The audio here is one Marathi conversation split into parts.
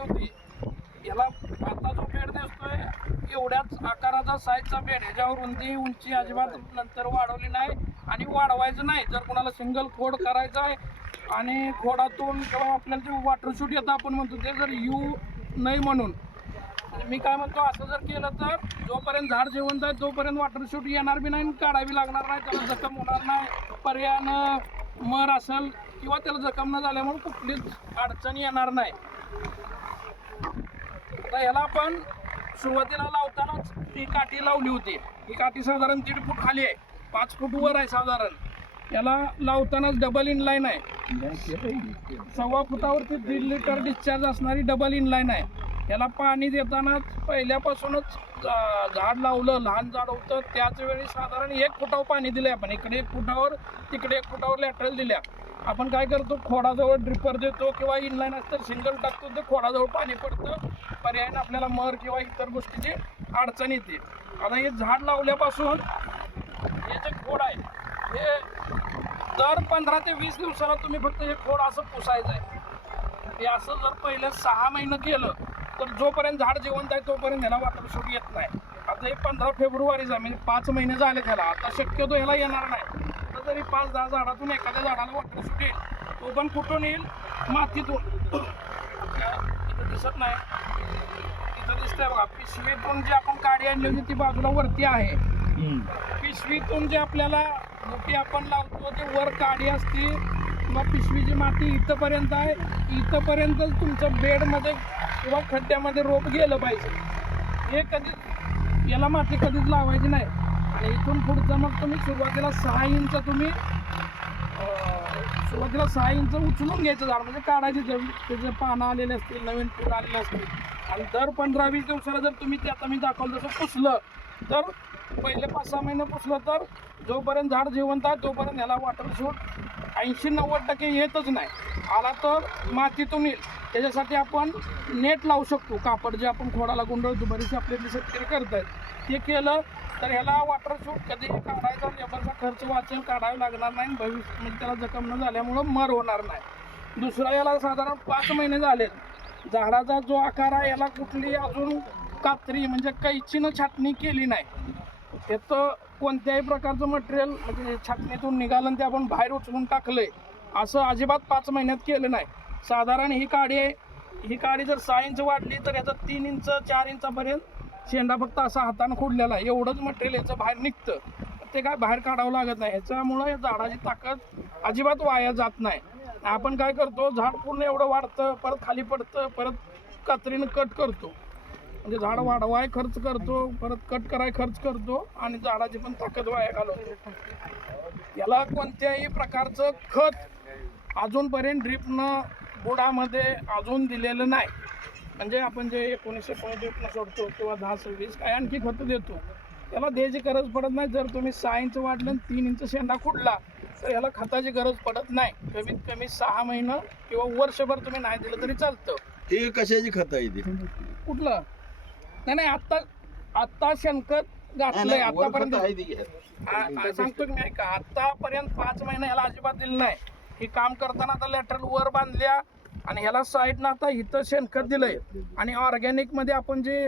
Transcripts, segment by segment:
होती. याला आता जो बेड दिसतोय एवढ्याच आकाराचा साईजचा बेड ह्याच्यावर रुंदी उंची अजिबात नंतर वाढवली नाही आणि वाढवायचं नाही. जर कोणाला सिंगल खोड करायचा आहे आणि खोडातून किंवा आपल्याला जे वॉटर शूट येतं आपण म्हणतो ते जर येऊ नाही म्हणून. मी काय म्हणतो असं जर केलं तर जोपर्यंत झाड जिवंत आहे तोपर्यंत वॉटर शूट येणार बी नाही आणि काढावी लागणार नाही. त्याला जखम होणार नाही. पर्यायानं मर असेल किंवा त्याला जखम न झाल्यामुळे कुठलीच अडचण येणार नाही. आता याला आपण सुरुवातीला लावतानाच ही काठी लावली होती. ही काठी साधारण दीड फूट खाली आहे. पाच फूट वर आहे साधारण. याला लावतानाच डबल इन लाईन आहे. सव्वा फुटावरती दीड लिटर डिस्चार्ज असणारी डबल इन लाईन आहे. याला पाणी देतानाच पहिल्यापासूनच झाड लावलं लहान झाड होतं. त्याच वेळी साधारण एक फुटावर पाणी दिलं आपण. इकडे एक फुटावर तिकडे एक फुटावर लॅटरल दिल्या. आपण काय करतो खोडाजवळ ड्रिपर देतो किंवा इनलाईन असतं सिंगल टाकतो ते खोडाजवळ पाणी पडतं. पर्यायाने आपल्याला मर किंवा इतर गोष्टीची अडचण येते. आता हे झाड लावल्यापासून हे जे खोड आहे हे दर पंधरा ते वीस दिवसाला तुम्ही फक्त हे खोड असं पुसायचं आहे. हे असं जर पहिलं सहा महिनं केलं तर जोपर्यंत झाड जिवंत आहे तोपर्यंत ह्याला वॉटर शूट येत नाही. आता हे पंधरा फेब्रुवारीचा म्हणजे पाच महिने झाले त्याला. आता शक्यतो ह्याला येणार नाही. तर तरी पाच दहा झाडातून एखाद्या झाडाला वॉटर शूट येईल तो पण कुठून येईल मातीतून. इथं दिसत नाही. इथं दिसतंय बघा पिशवीतून जी आपण काडी आणली होती ती बाजूला वरती आहे. पिशवीतून जे आपल्याला मोठी आपण लावतो ते वर काडी असते किंवा पिशवीची माती इथंपर्यंत आहे. इथंपर्यंतच तुमचं बेडमध्ये किंवा खड्ड्यामध्ये रोप गेलं पाहिजे. हे कधी याला माती कधीच लावायची नाही. आणि इथून पुढचं मग तुम्ही सुरुवातीला सहा इंच तुम्ही सुरुवातीला सहा इंच उचलून घ्यायचं झाड म्हणजे काढायचे जे त्याचे पानं आलेले असतील नवीन फुलं आलेले असतील. आणि दर पंधरा वीस दिवसाला जर तुम्ही ते आता मी दाखवलं जसं पुसलं तर पहिले पाच सहा महिने पुसलं तर जोपर्यंत झाड जिवंत आहे तोपर्यंत ह्याला वॉटर शूट ऐंशी नव्वद टक्के येतच नाही. आला तर मातीतून येईल. त्याच्यासाठी आपण नेट लावू शकतो. कापड जे आपण खोडाला गुंडळतो बरेचसे आपले शेतकरी करत आहेत ते केलं तर ह्याला वॉटर शूट कधी काढायचा लेबरचा खर्च वाचेल काढावा लागणार नाही भविष्य म्हणजे त्याला जखम न झाल्यामुळं मर होणार नाही. दुसरा याला साधारण पाच महिने झालेत. झाडाचा जो आकार आहे याला कुठली अजून कात्री म्हणजे कैचीनं छाटणी केली नाही. त्याचं कोणत्याही प्रकारचं मटेरियल म्हणजे छाटणीतून निघालं आणि ते आपण बाहेर उचलून टाकलंय असं अजिबात पाच महिन्यात केलं नाही. साधारण ही काडी आहे. ही काडी जर सहा इंच वाढली तर याचा तीन इंच चार इंचापर्यंत शेंडा फक्त असा हातानं खोडलेला आहे. एवढंच मटेरियल याचं बाहेर निघतं. ते काय बाहेर काढावं लागत नाही. ह्याच्यामुळं या झाडाची ताकद अजिबात वाया जात नाही. आपण काय करतो झाड पूर्ण एवढं वाढतं परत खाली पडतं परत कात्रीनं कट करतो. म्हणजे झाड वाढवाय खर्च करतो परत कट कराय खर्च करतो आणि झाडाची पण ताकद वाया घालवतो. याला कोणत्याही प्रकारचं खत अजूनपर्यंत ड्रिपनं बुडामध्ये अजून दिलेलं नाही. म्हणजे आपण जे एकोणीसशे एकोणीस ड्रिपनं सोडतो किंवा दहा सव्वीस काय आणखी खतं देतो त्याला द्यायची गरज पडत नाही. जर तुम्ही सहा इंच वाढलं आणि तीन इंच शेंडा खुडला तर याला खताची गरज पडत नाही. कमीत कमी सहा महिनं किंवा वर्षभर तुम्ही नाही दिलं तरी चालतं. हे कशाची खत आहे ती? कुठलं? नाही नाही आत्ता आत्ता शेणखत घातलंय आतापर्यंत. आ- सांगतो की मी ऐका आतापर्यंत पाच महिने ह्याला अजिबात दिलं नाही. हे काम करताना आता लॅटरल वर बांधल्या आणि ह्याला साईडनं आता इथं शेणखत दिलंय. आणि ऑर्गॅनिकमध्ये आपण जे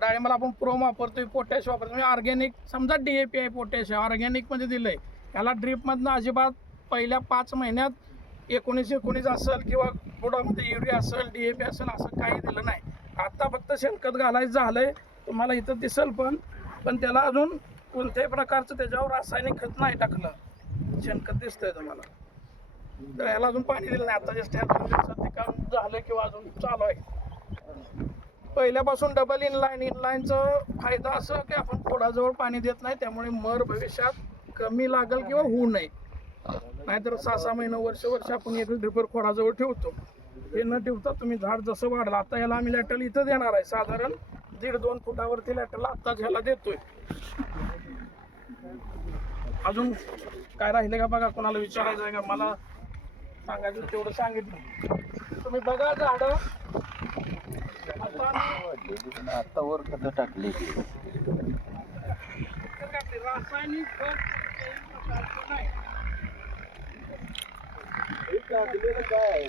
डाळिंबाला आपण प्रोम वापरतोय पोटॅश वापरतो म्हणजे ऑर्गॅनिक समजा डी ए पी आहे पोटॅश आहे ऑर्गॅनिकमध्ये दिलंय. ह्याला ड्रीपमधनं अजिबात पहिल्या पाच महिन्यात एकोणीस एकोणीस असेल किंवा पुढं युरिया असेल डी ए पी असेल असं काही दिलं नाही. आत्ता फक्त शेणखत घालायचं झालंय तुम्हाला इथं दिसेल पण पण त्याला अजून कोणत्याही प्रकारचं त्याच्यावर रासायनिक खत नाही टाकलं. शेणखत दिसतंय तुम्हाला. तर ह्याला अजून पाणी दिलं नाही. आता जस्ट दिवसात ते काम झालं किंवा अजून चालू आहे. पहिल्यापासून डबल इनलाईन इनलाईनचं फायदा असं की आपण खोडाजवळ पाणी देत नाही. त्यामुळे मर भविष्यात कमी लागल किंवा होऊ नये. नाहीतर सहा सहा महिना वर्ष वर्ष आपण एक ड्रिपर खोडाजवळ ठेवतो. हे न ठेवता तुम्ही झाड जसं वाढलं आता याला आम्ही लॅटल इथं देणार आहे. साधारण दीड दोन फुटावरती लॅटल आत्ताच ह्याला देतोय. अजून काय राहिले का बघा? कोणाला विचारायचं आहे का? मला सांगायचं तेवढं सांगितलं. तुम्ही बघा झाड. आता वर खत टाकली? रासायनिक खत नाही. काय?